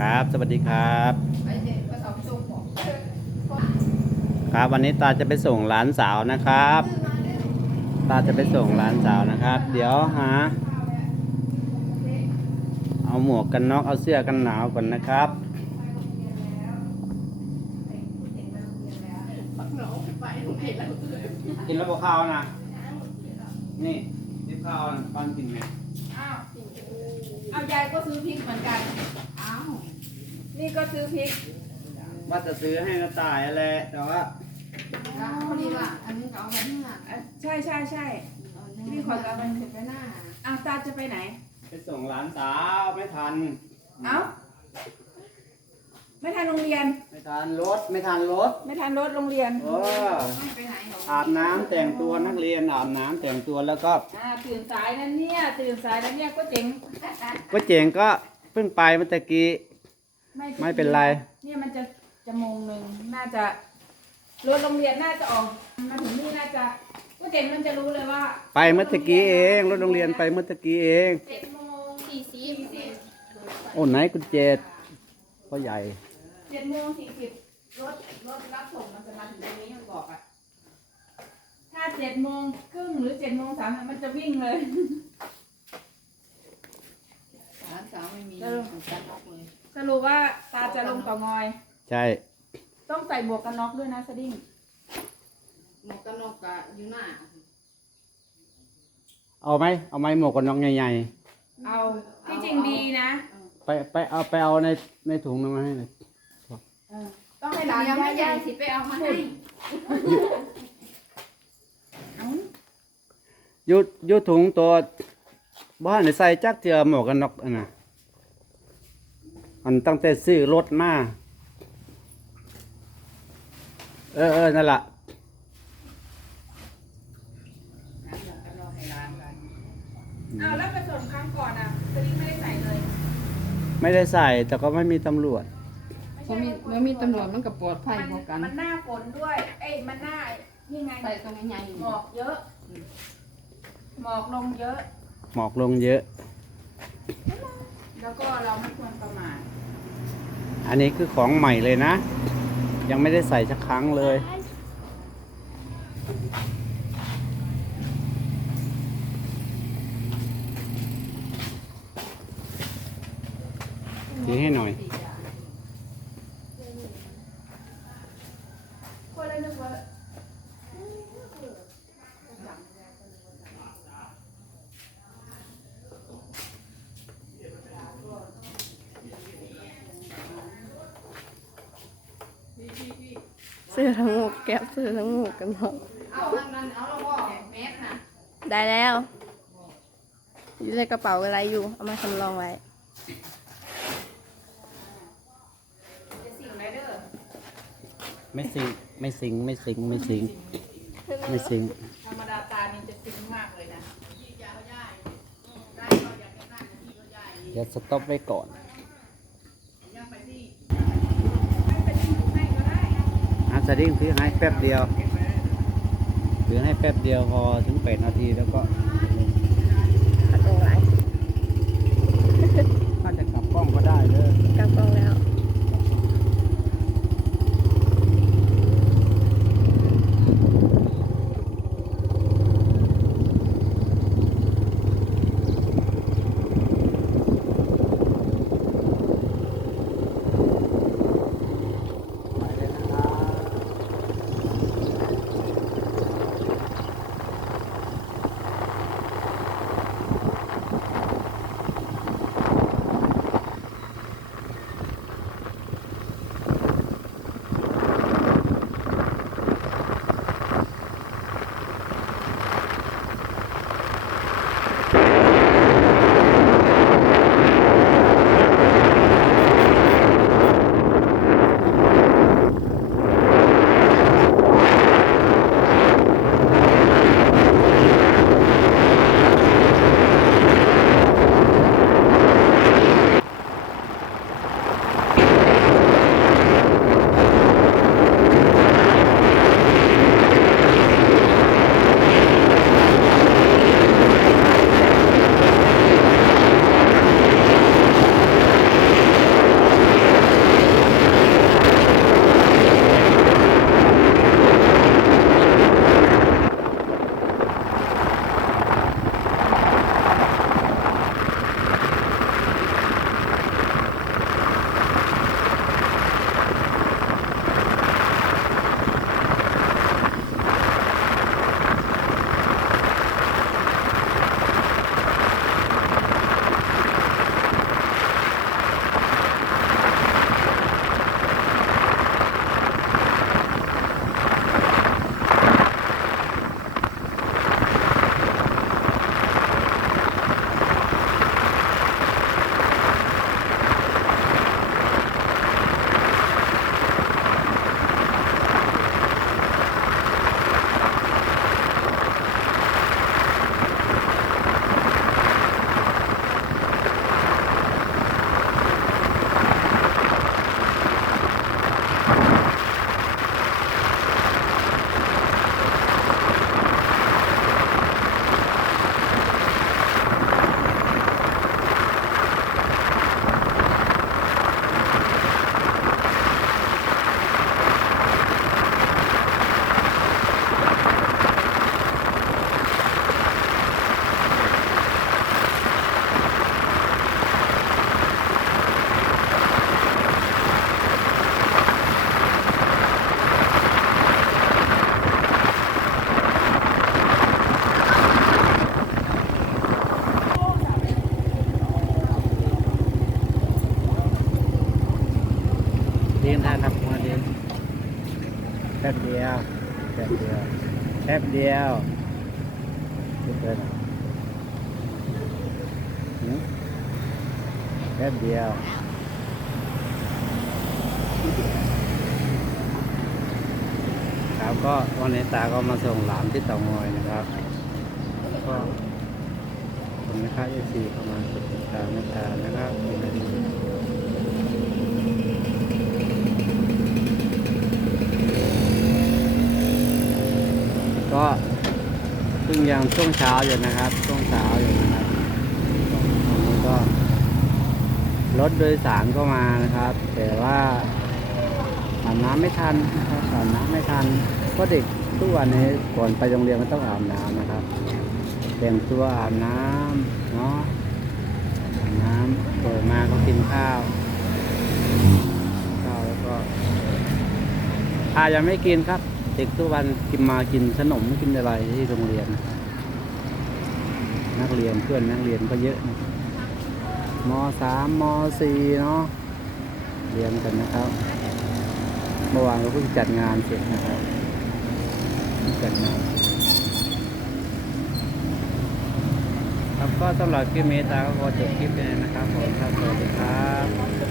ครับ สวัสดีครับไปเด็กผสมสุกบอกครับวันนี้ตาจะไปส่งหลานสาวนะครับ ตาจะไปส่งหลานสาวนะครับ เดี๋ยวหา เอาหมวกกันน็อกเอาเสื้อกันหนาวก่อนนะครับกินแล้วบอกข้าวนะนี่ทิพข้าวนะปันกินไหมอ้าวเอายายก็ซื้อพริกเหมือนกันอ้าว นี่ก็ซื้อพริกว่าจะซื้อให้น้าตายอะไรแต่ว่าพอดีว่าอันนี้ก็เอาไว้ข้างหน้าอะใช่ใช่ใช่นี่ขอเอาไว้เสร็จไปหน้าอ้าวตาจะไปไหน ไปส่งหลานสาวไม่ทัน เอ้า ไม่ทันโรงเรียน ไม่ทันรถไม่ทันรถไม่ทันรถโรงเรียน เออไม่ไปไหนหรอกอาบน้ำแต่งตัวนักเรียนอาบน้ำแต่งตัวแล้วก็อ่าตื่นสายนั้นเนี่ย ตื่นสายนั้นเนี่ยก็เจ๋ง ก็เจ๋งก็เพิ่งไปเมื่อตะกี้ ไม่เป็นไร เนี่ยมันจะจะโมงหนึ่งน่าจะรถโรงเรียนน่าจะออกมาถึงนี่น่าจะก็เจ๋งมันจะรู้เลยว่าไปเมื่อตะกี้เองรถโรงเรียนไปเมื่อตะกี้เองเจ็ดโมงสี่สิบโอ้ไหนกุญแจพ่อใหญ่เจ็ดโมงสี่สิบรถรถรับส่งมันจะมาถึงตรงนี้มันบอกอะถ้าเจ็ดโมงครึ่งหรือเจ็ดโมงสามมันจะวิ่งเลยร้านสาวไม่มีเออจัดออกเลย สรุปว่าตาจะลงเต่องอย ใช่ ต้องใส่หมวกกันน็อกด้วยนะสดิ้งหมวกกันน็อกกะอยู่หน้าเอาไหมเอาไหมหมวกกันน็อกใหญ่เอาที่จริงดีนะ ๆไปไปเอาไปเอาในในถุงนั้นมาให้หน่อยต้องให้หลานยังไม่ใหยาญ่ยสิไปเอามาให้เอาอยุยุถุงตัวบ้านใส่จักเจือหมวกกันน็อกอันน่ะ อันตั้งแต่ซื้อรถมา เออเออนั่นแหละเอาแล้วไปส่งครั้งก่อนอะสดิ้งไม่ได้ใส่เลย ไม่ได้ใส่แต่ก็ไม่มีตำรวจพอมีเมื่อมีตำรวจมันก็ปลอดภัยมันพอกันมันหน้าฝนด้วย เอ้ยมันหน้านี่ไงใส่ตรงใหญ่หมอกเยอะ หมอกลงเยอะ หมอกลงเยอะ แล้วก็เราไม่ควรประมาท อันนี้คือของใหม่เลยนะ ยังไม่ได้ใส่สักครั้งเลย ทีให้หน่อย คนเลยนึกว่า เสื้อทั้งหมวกแก๊ปเสื้อทั้งหมวกกันน็อกๆเอาอันนั้นเอาแล้วก็แมสนะได้แล้ว อยู่ในกระเป๋าอะไรอยู่ เอามาสำรองไว้ จะสิ่งไรเด้อไม่สิงไม่สิงไม่สิงไม่สิงไม่สิงธรรมดาตานี่จะสิ่งมากเลยนะ เดี๋ยวสต็อปไว้ก่อน อา สดิ้งถือให้แป๊บเดียวถือให้แป๊บเดียวพอถึงแปดนาทีแล้วก็ตัดตรงไหนถ้าจะกลับกล้องก็ได้เลยกลับกล้องแล้ว ดีนท่านครับสวัสดีแป๊บเดียวแป๊บเดียวแป๊บเดียวเกินแป๊บเดียวครับก็วันนี้ตาก็มาส่งหลานที่เตางอยนะครับ ก็ผมนะครับเอซีเข้ามาติดตามแม่ตานะครับก็เพิ่ง ยังช่วงเช้าอยู่นะครับ ช่วงเช้าอยู่นะครับตอนนี้ก็รถโดยสารก็มานะครับ แต่ว่าอาบน้ำไม่ทันนะครับอาบน้ำไม่ทันก็เด็กทุกวันนี้ก่อนไปโรงเรียนมันต้องอาบน้ำนะครับแต่งตัวอาบน้ำเนาะอาบน้ำเปิดมาก็กินข้าวข้าวแล้วก็อายังไม่กินครับ เด็กทุกวันกินมากินขนมกินอะไรที่โรงเรียนนั นักเรียนเพื่อนนักเรียนก็เยอะนะมสามมสี่เนาะเรียนกันนะครับ เมื่อวานเราเพิ่งจัดงานเสร็จนะครับจัดงานครับก็สำหรับคลิปเมตาก็ขอจบคลิปไปนะครับผมครับสวัสดีครับ